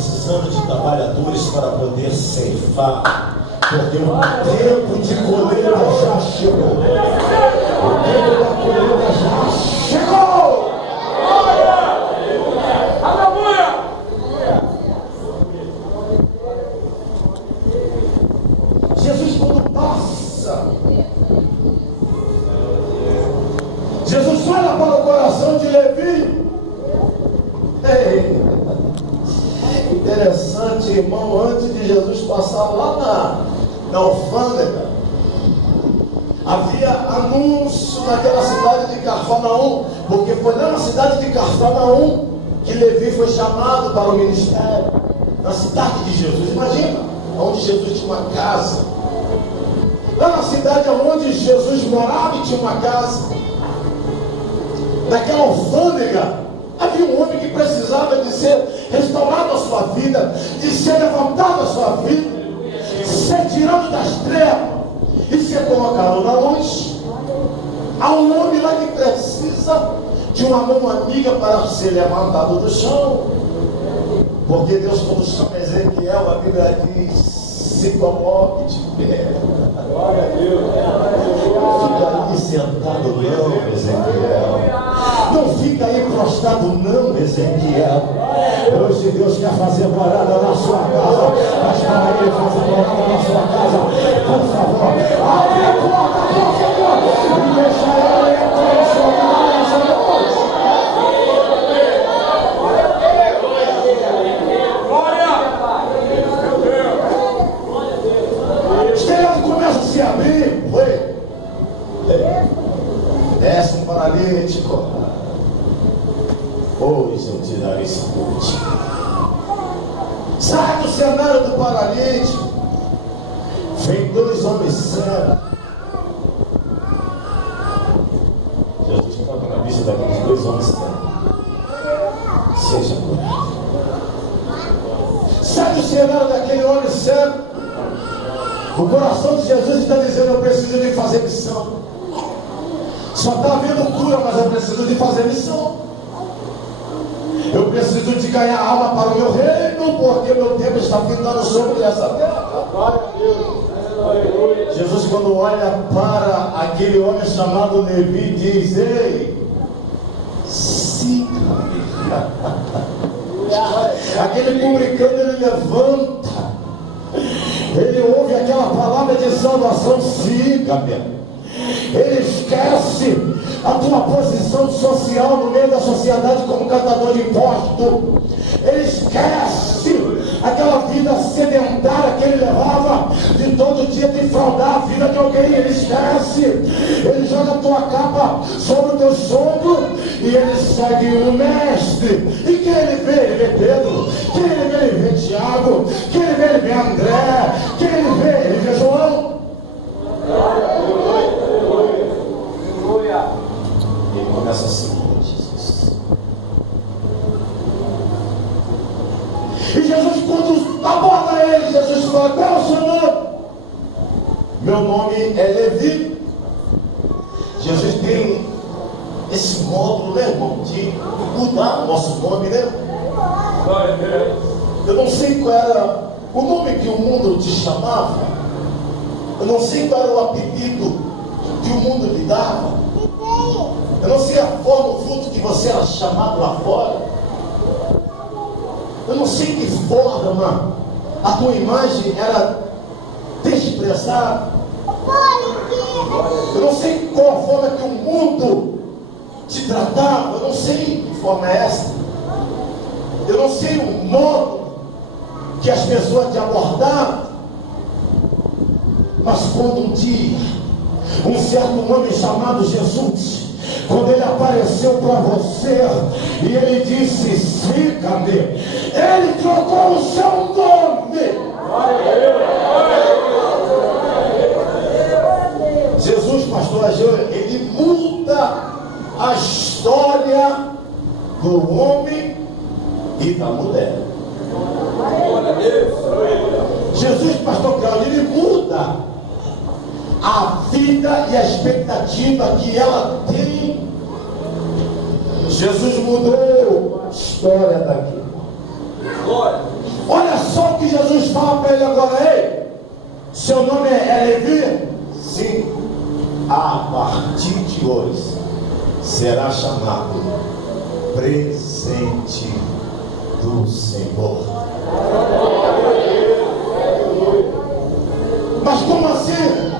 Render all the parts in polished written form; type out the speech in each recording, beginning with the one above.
precisando de trabalhadores para poder ceifar, porque o tempo de colheita já chegou. O tempo da colheita já chegou. Jesus, quando passa, Jesus olha para o coração de Levi. Ei, interessante, irmão, antes de Jesus passar lá na alfândega, havia anúncio naquela cidade de Cafarnaum, porque foi lá na cidade de Cafarnaum que Levi foi chamado para o ministério, na cidade de Jesus. Imagina, onde Jesus tinha uma casa, lá na cidade onde Jesus morava e tinha uma casa, naquela alfândega, havia um homem que precisava de ser restaurado a sua vida, de ser levantado a sua vida, ser tirado das trevas e ser colocado na luz. Há um homem lá que precisa de uma mão amiga para ser levantado do chão, porque Deus, quando chama Ezequiel, a Bíblia diz: se coloque de pé. Glória a Deus. Não fica aí sentado não, Ezequiel. Não fica aí prostrado não, Ezequiel. Hoje Deus quer fazer morada na sua casa. Mas para Ele fazer morada na sua casa, por favor, abre a porta, por favor, e deixa Ele entrar na sua casa, Senhor. Os telhados começam a se abrir. Desce um paralítico. Pois eu te darei saúde. Sai do cenário do paralítico. Vem dois homens cegos. Jesus toca na vista daqueles dois homens cegos. Seja curado. Sai do cenário daquele homem cego. O coração de Jesus está dizendo: eu preciso de fazer missão. Só está havendo cura, mas eu preciso de fazer missão. Eu preciso de ganhar alma para o meu reino, porque meu tempo está findando sobre essa terra. Jesus, quando olha para aquele homem chamado Levi, diz: ei, siga-me. Aquele publicano, ele levanta, ele ouve aquela palavra de salvação: siga-me. Ele esquece a tua posição social no meio da sociedade como catador de imposto. Ele esquece aquela vida sedentária que ele levava de todo dia defraudar a vida de alguém. Ele esquece. Ele joga a tua capa sobre o teu sombro e ele segue o mestre. E quem ele vê? Ele vê Pedro. Quem ele vê? Ele vê Tiago. Quem ele vê? Ele vê André. Quem ele vê? Ele vê João. Ele começa a seguir Jesus. E Jesus, quando aborda ele, Jesus fala: qual é o seu nome? Meu nome é Levi. Jesus tem esse módulo, né, irmão, de mudar o nosso nome, né? Eu não sei qual era o nome que o mundo te chamava. Eu não sei qual era o apelido que o mundo lhe dava. Eu não sei a forma, o fruto que você era chamado lá fora. Eu não sei que forma a tua imagem era desprezada. Eu não sei qual a forma que o mundo te tratava. Eu não sei que forma é essa. Eu não sei o modo que as pessoas te abordavam. Mas quando um dia um certo homem chamado Jesus, quando ele apareceu para você e ele disse: siga-me, ele trocou o seu nome. Jesus, pastor Ageu, ele muda a história do homem e da mulher. Jesus, pastor Cláudio, ele muda a vida e a expectativa que ela tem. Jesus mudou a história daqui. Olha só o que Jesus fala para ele agora: ei, seu nome é Levi? Sim. A partir de hoje será chamado presente do Senhor. Mas como assim?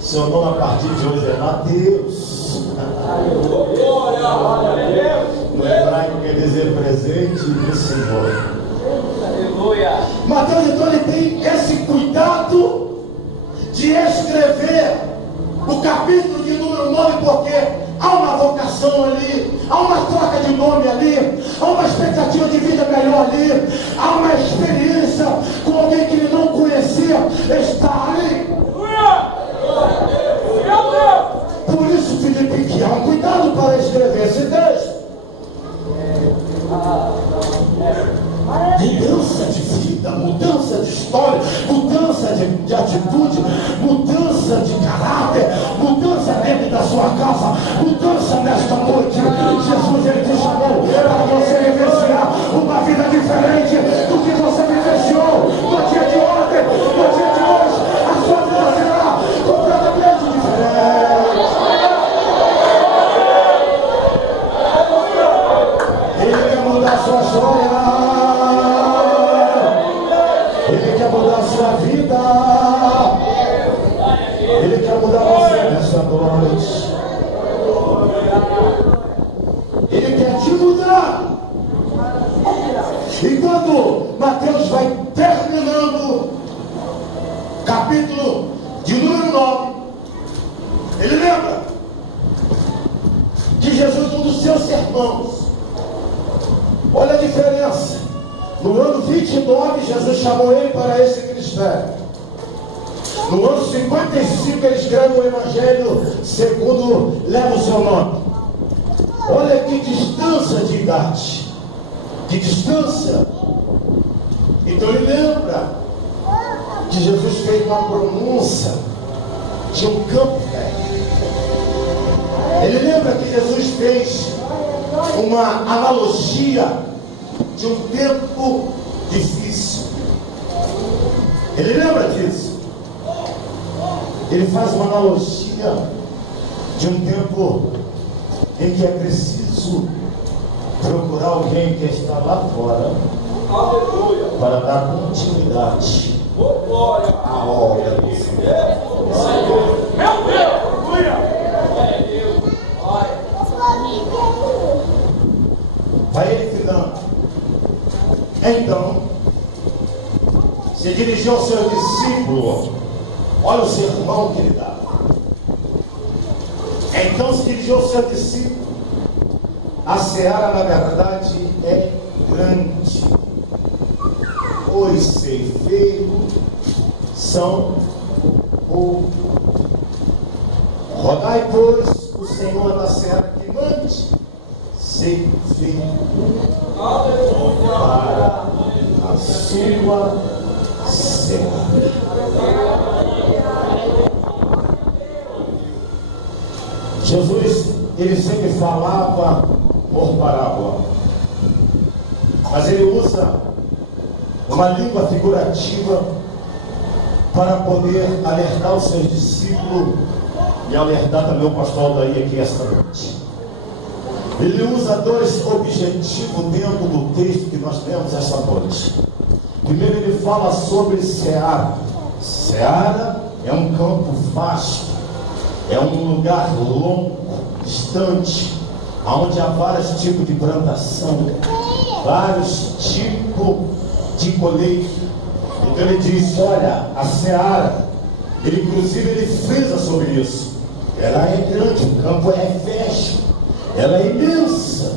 Seu nome a partir de hoje é Mateus. No hebraico quer dizer presente do Senhor. Mateus, então, ele tem esse cuidado de escrever o capítulo de número 9, porque há uma vocação ali, há uma troca de nome ali, há uma expectativa de vida melhor ali, há uma experiência com alguém que ele não conhecia, está ali. Por isso, Filipe, que há um cuidado para escrever esse texto. Mudança de vida, mudança de história, mudança de atitude, mudança de caráter, mudança dentro da sua casa, mudança nesta noite. Jesus, ele te chamou para você vivenciar uma vida diferente do que você vivenciou no dia de ontem, no dia de hoje. A sua vida será completamente diferente. Ele quer mudar a sua história. Ele quer mudar a sua vida. Ele quer mudar você nessa noite. Ele quer te mudar. E quando Mateus vai terminando capítulo de número 9, ele lembra que Jesus, um dos seus sermões, olha a diferença. No ano 29, Jesus chamou ele para esse ministério. No ano 55, ele escreve o Evangelho segundo leva o seu nome. Olha que distância de idade, que distância. Então ele lembra que Jesus fez uma pronúncia de um campo velho. Ele lembra que Jesus fez uma analogia de um tempo difícil. Ele lembra disso. Ele faz uma analogia de um tempo em que é preciso procurar alguém que está lá fora para dar continuidade à obra do Senhor. Meu Deus! Vai ele finando. Então, se dirigiu ao seu discípulo. Olha o sermão que ele dá. Então se dirigiu ao seu discípulo. A seara, na verdade, é grande. Os ceifeiros são poucos. Rogai, pois, o Senhor da seara que mande ceifeiros para a sua seara. Jesus, ele sempre falava por parábola, mas ele usa uma língua figurativa para poder alertar os seus discípulos e alertar também o pastor Aldair aqui esta noite. Ele usa dois objetivos dentro do texto que nós lemos esta noite. Primeiro, ele fala sobre seara. Seara é um campo vasto, é um lugar longo, distante, onde há vários tipos de plantação, vários tipos de colheita. Então ele diz: olha, a seara, ele inclusive ele frisa sobre isso. Ela é grande, o campo é vasto, ela é imensa,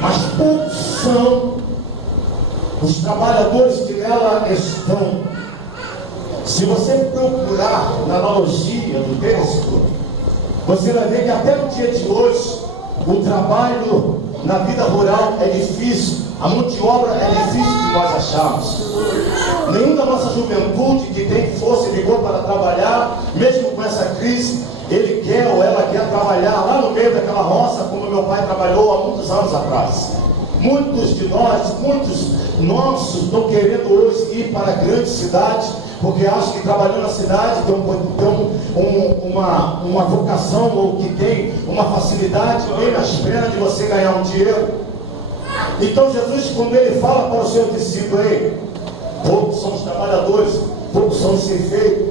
mas poucos são os trabalhadores que nela estão. Se você procurar na analogia do texto, você vai ver que até no dia de hoje o trabalho na vida rural é difícil, a mão de obra é difícil de nós acharmos. Nenhum da nossa juventude que tem força e vigor para trabalhar, mesmo com essa crise, ele quer ou ela quer trabalhar lá no meio daquela roça, como meu pai trabalhou há muitos anos atrás. Muitos de nós, muitos nossos estão querendo hoje ir para grandes cidades, porque acham que trabalhando na cidade tem uma vocação, ou que tem uma facilidade bem nas pernas de você ganhar um dinheiro. Então Jesus, quando ele fala para o seu discípulo, poucos são os trabalhadores, poucos são os ceifeiros,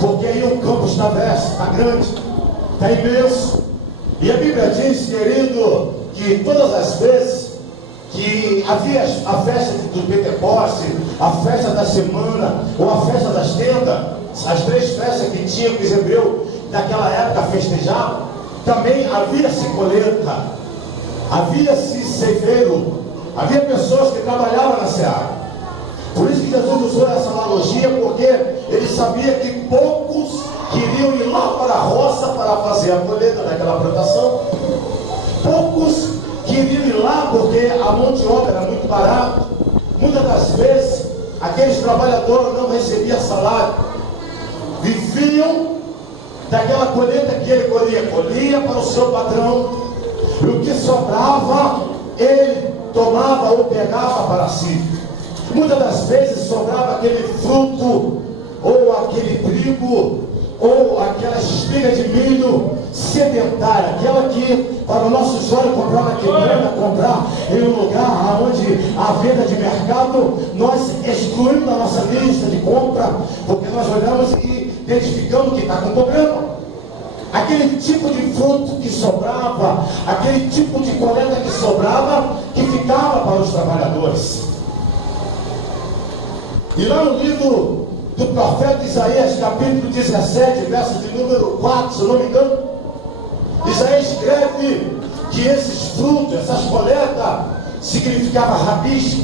porque aí o campo está vasto, está grande, está imenso. E a Bíblia diz, querido, que todas as vezes que havia a festa do Pentecoste, a festa da semana, ou a festa das tendas, as 3 festas que tinha que os hebreus naquela época festejavam, também havia-se colheita, havia-se ceifeiro, havia pessoas que trabalhavam na seara. Por isso que Jesus usou essa analogia, porque ele sabia que poucos queriam ir lá para a roça para fazer a colheita daquela plantação. Poucos queriam ir lá porque a mão de obra era muito barata. Muitas das vezes aqueles trabalhadores não recebiam salário, viviam daquela colheita que ele colhia para o seu patrão, e o que sobrava ele tomava ou pegava para si. Muitas das vezes sobrava aquele fruto, ou aquele trigo, ou aquela espiga de milho sedentária, aquela que para os nossos olhos comprar na quebrada, comprar em um lugar onde a venda de mercado, nós excluímos da nossa lista de compra, porque nós olhamos e identificamos que está com problema. Aquele tipo de fruto que sobrava, aquele tipo de coleta que sobrava, que ficava para os trabalhadores. E lá no livro do profeta Isaías, capítulo 17, verso de número 4, se eu não me engano, Isaías escreve que esses frutos, essas coletas, significava rabisco.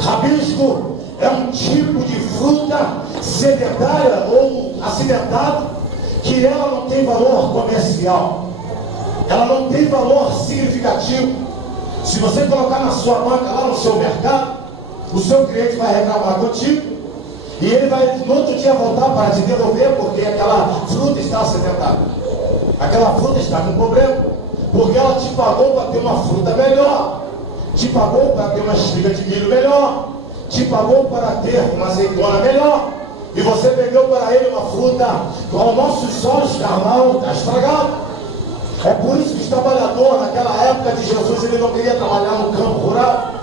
Rabisco é um tipo de fruta sedentária ou acidentada, que ela não tem valor comercial, ela não tem valor significativo. Se você colocar na sua banca, lá no seu mercado, o seu cliente vai reclamar contigo, e ele vai no outro dia voltar para te devolver, porque aquela fruta está acidentada, aquela fruta está com problema, porque ela te pagou para ter uma fruta melhor, te pagou para ter uma espiga de milho melhor, te pagou para ter uma azeitona melhor, e você pegou para ele uma fruta aos nossos olhos carnal, está estragado. É por isso que os trabalhadores naquela época de Jesus, ele não queria trabalhar no campo rural.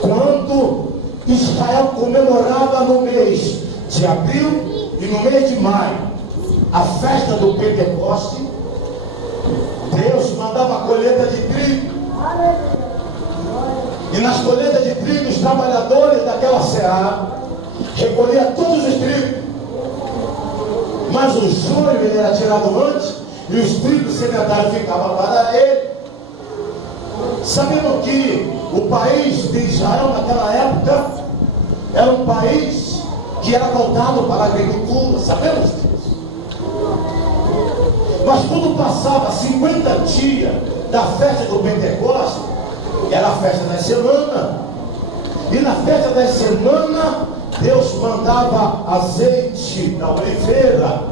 Quando Israel comemorava no mês de abril e no mês de maio a festa do Pentecoste, Deus mandava a colheita de trigo, e nas colheitas de trigo os trabalhadores daquela seara recolhiam todos os trigos, mas o joio ele era tirado antes, e os trigos sedentários ficavam para ele. Sabendo que o país de Israel naquela época era um país que era voltado para a agricultura, sabemos disso. Mas quando passava 50 dias da festa do Pentecostes, era a festa das semanas, e na festa das semanas Deus mandava azeite da oliveira,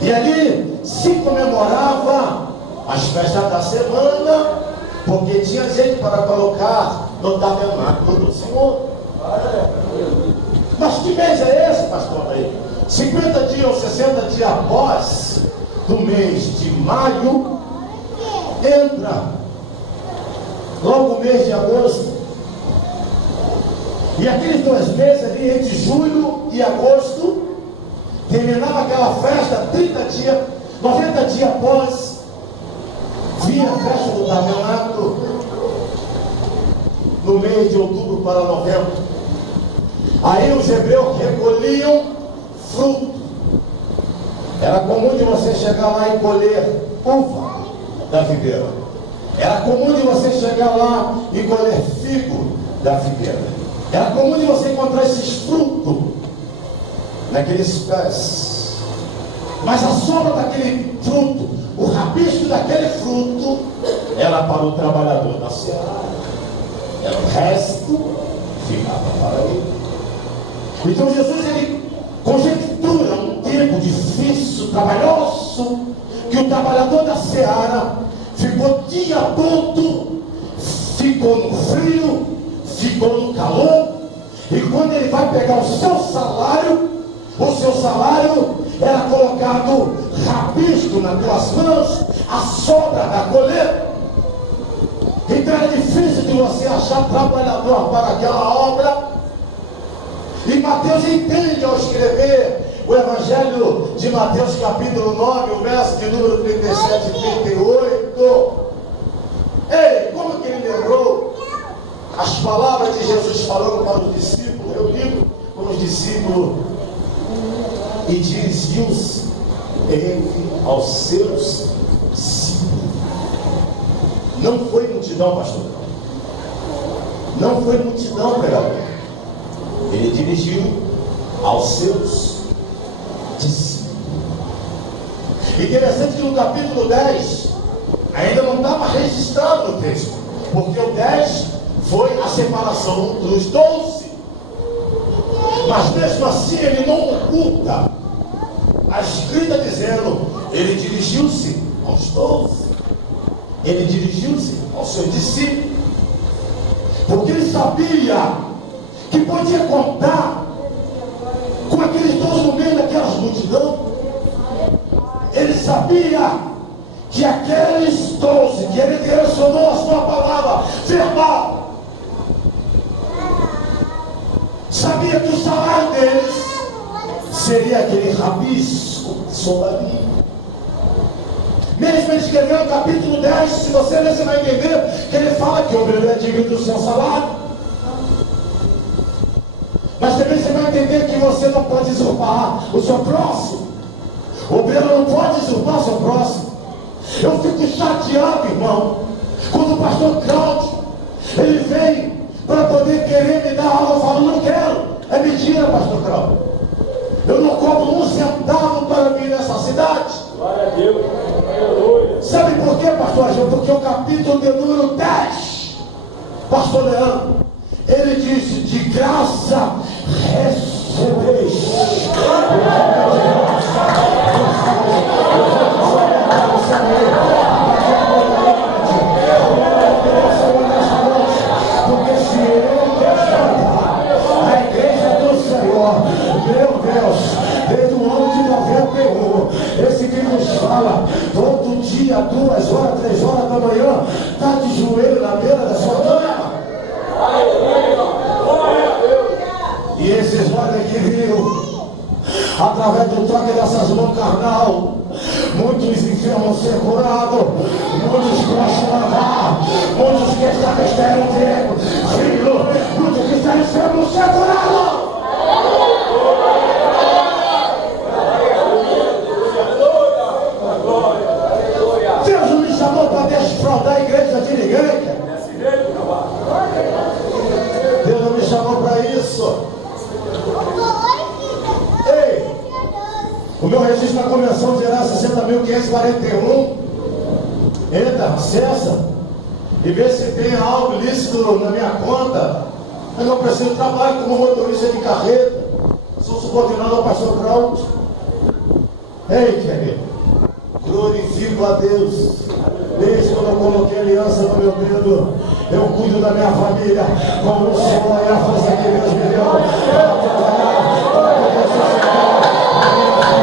e ali se comemorava as festas da semana, porque tinha gente para colocar no tabernáculo do Senhor. Mas que mês é esse, pastor? Aí 50 dias ou 60 dias após do mês de maio, entra logo o mês de agosto. E aqueles 2 meses ali, entre julho e agosto, terminava aquela festa, 30 dias, 90 dias após, vinha a festa do tabernáculo, no mês de outubro para novembro. Aí os hebreus recolhiam fruto. Era comum de você chegar lá e colher uva da figueira. Era comum de você chegar lá e colher figo da figueira. Era comum de você encontrar esses frutos naqueles pés. Mas a sombra daquele fruto, o rabisco daquele fruto, era para o trabalhador da seara. Era o resto ficava para ele. Então Jesus ele conjectura um tempo difícil, trabalhoso, que o trabalhador da seara ficou dia todo ficou no frio, ficou no calor, e quando ele vai pegar o seu salário era colocado rabisco nas tuas mãos, a sobra da colheita. Então é difícil de você achar trabalhador para aquela obra. E Mateus entende ao escrever o Evangelho de Mateus capítulo 9, o verso de número 37 e 38. Ei, como que ele lembrou as palavras de Jesus falando para os discípulos, reunido com os discípulos, e dirigiu-se ele aos seus discípulos. Não foi multidão, pastor. Não foi multidão, pregador. Ele dirigiu aos seus discípulos. Interessante que no capítulo 10 ainda não estava registrado no texto, porque o 10 foi a separação dos 12. Mas mesmo assim ele não oculta a escrita dizendo: ele dirigiu-se aos 12. Ele dirigiu-se aos seus discípulos, porque ele sabia que podia contar com aqueles 12 no meio daquelas multidão. Ele sabia que aqueles 12 que ele direcionou a sua palavra verbal, sabia que o salário deles seria aquele rabisco que sobraria. Mesmo ele escreveu no capítulo 10, se você ler, você vai entender que ele fala que o obreiro é digno do seu salário. Mas também você vai entender que você não pode usurpar o seu próximo. O obreiro não pode usurpar o seu próximo. Eu fico chateado, irmão, quando o pastor Cláudio, ele vem para poder querer me dar algo. Eu falo: não quero. É mentira, pastor Cláudio. Eu não cobro um centavo para vir nessa cidade. Glória a Deus. Sabe por quê, pastor Agil? Porque o capítulo de número 10, pastor Leandro, ele disse: de graça recebeis. Porque se eu quebrantar a igreja do Senhor, meu Deus, desde o ano de 91, esse que nos fala, todo dia, 2 horas, 3 horas da manhã, está de joelho na beira da sua cama. E esses olhos que viram, através do toque dessas mãos carnal, muitos enfermos ser curados, muitos possam lavar, muitos que estão estéreo, filho, muitos que estão enfermos ser curados. Deus não me chamou para desfraudar a igreja de ninguém. Deus não me chamou para isso. Ei, o meu registro na convenção geral 60.541. Entra, acessa e vê se tem algo ilícito na minha conta. Eu não preciso trabalhar como motorista de carreta. Sou subordinado ao pastor Cláudio. Ei, querido, glorifico a Deus. Desde quando eu coloquei a aliança no meu dedo, eu cuido da minha família, como o Senhor e a força que Deus me deu para trabalhar, para poder sustentar a minha família.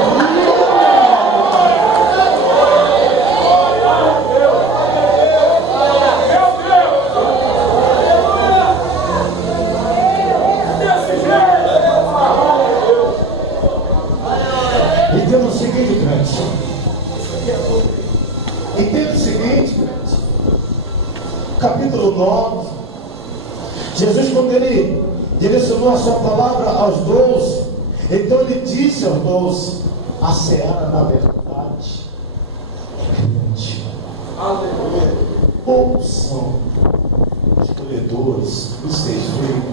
Entenda o seguinte, crente. Entenda o seguinte, crente. Capítulo 9, Jesus, quando ele direcionou a sua palavra aos 12, então ele disse aos 12: a seara, na verdade, é grande. Poucos são os colhedores, os ceifeiros,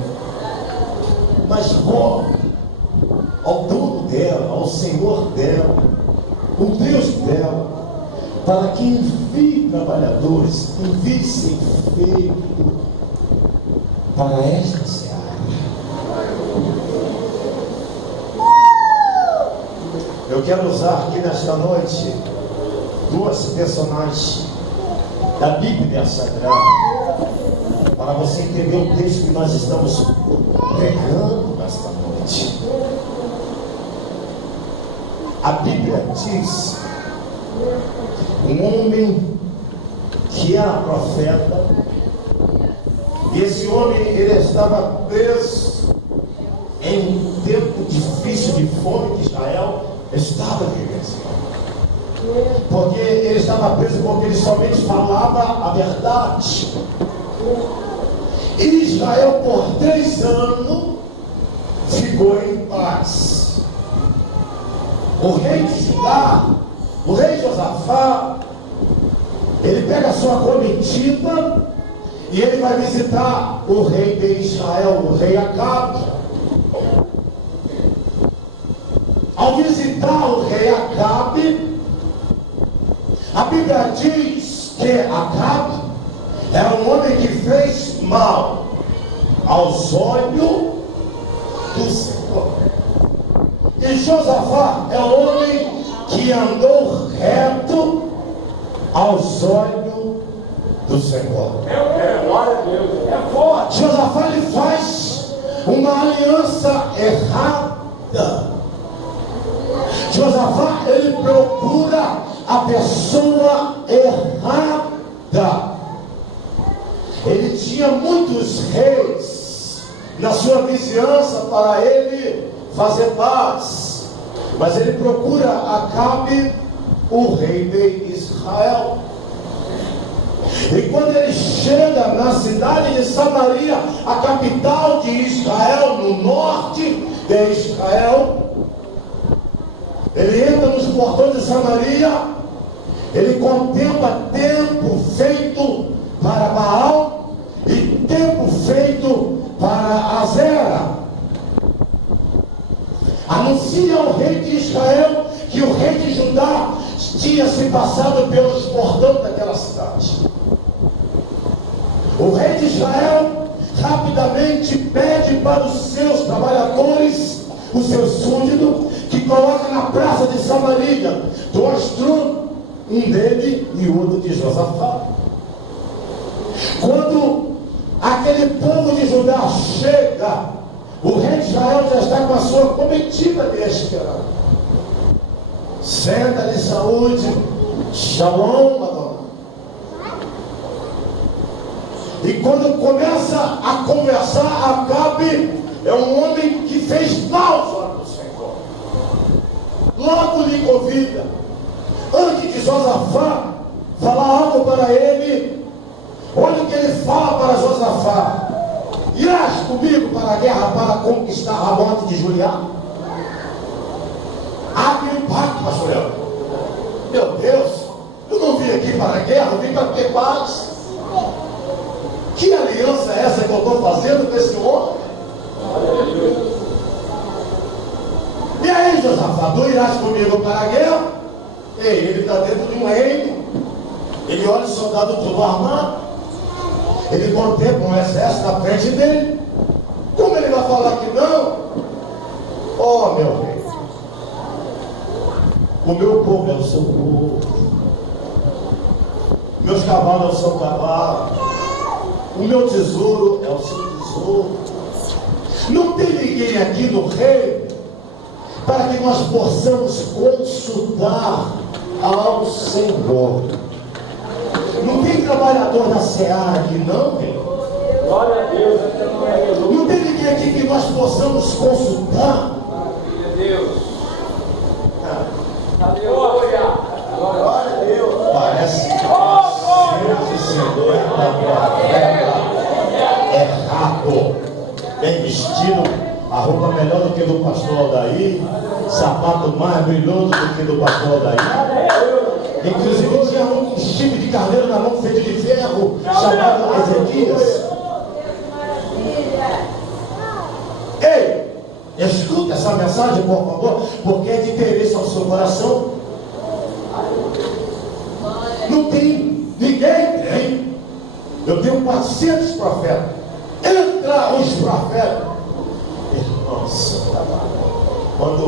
mas rogue ao dono dela, ao Senhor dela, o Deus dela, para que envie trabalhadores, envie ceifeiro para esta seara. Eu quero usar aqui nesta noite 2 personagens da Bíblia Sagrada para para você entender o texto que nós estamos pregando nesta noite. A Bíblia diz: um homem que era profeta, e esse homem ele estava preso em um tempo difícil de fome que Israel estava vivenciando. Porque ele estava preso porque ele somente falava a verdade. E Israel por 3 anos ficou em paz. O rei de Judá, o rei Josafá, ele pega a sua comitiva e ele vai visitar o rei de Israel, o rei Acabe. Ao visitar o rei Acabe, a Bíblia diz que Acabe era um homem que fez mal aos olhos do Senhor. E Josafá é um homem que andou reto aos olhos do Senhor. Glória a Deus, é forte. Josafá ele faz uma aliança errada. Josafá ele procura a pessoa errada. Ele tinha muitos reis na sua vizinhança para ele fazer paz, mas ele procura Acabe, o rei de Israel. E quando ele chega na cidade de Samaria, a capital de Israel, no norte de Israel, ele entra nos portões de Samaria, ele contempla templo feito para Baal e templo feito para Azera. Anuncia ao rei de Israel que o rei de Judá tinha se passado pelos portões daquela cidade. O rei de Israel rapidamente pede para os seus trabalhadores, os seus súditos, que coloquem na praça de Samaria 2 tronos, um dele e outro de Josafá. Quando aquele povo de Judá chega, o rei de Israel já está com a sua comitiva de esperar. Senta de saúde, shalom, Madonna. E quando começa a conversar, Acabe é um homem que fez mal aos olhos do Senhor. Logo lhe convida, antes de Josafá falar algo para ele, olha o que ele fala para Josafá: irás comigo para a guerra para conquistar Ramote de Gileade? Abre o impacto, pastor Léo. Meu Deus, eu não vim aqui para a guerra, eu vim para ter paz. Que aliança é essa que eu estou fazendo com esse homem? E aí, Josafá, tu irás comigo para a guerra? Ei, ele está dentro de um reino. Ele olha o soldado tudo armado. Ele contempla um exército na frente dele. Como ele vai falar que não? Oh, meu rei, o meu povo é o seu povo, meus cavalos é o seu cavalo, o meu tesouro é o seu tesouro. Não tem ninguém aqui no reino para que nós possamos consultar ao Senhor. Não tem trabalhador da Seara aqui, não, rei. Glória a Deus. Não tem ninguém aqui que nós possamos consultar. Glória a Deus. Aleluia. Glória a Deus. Parece que 150 profetas errado, bem vestido, a roupa melhor do que do pastor Aldair, sapato mais brilhoso do que do pastor Aldair. Inclusive tinha um chifre de carneiro na mão feito de ferro, chamado Ezequias. Ei, escuta essa mensagem, por favor, porque é de interesse ao seu coração. Não tem, ninguém tem. Eu tenho 400 profetas. Entra os profetas. Irmãos, quando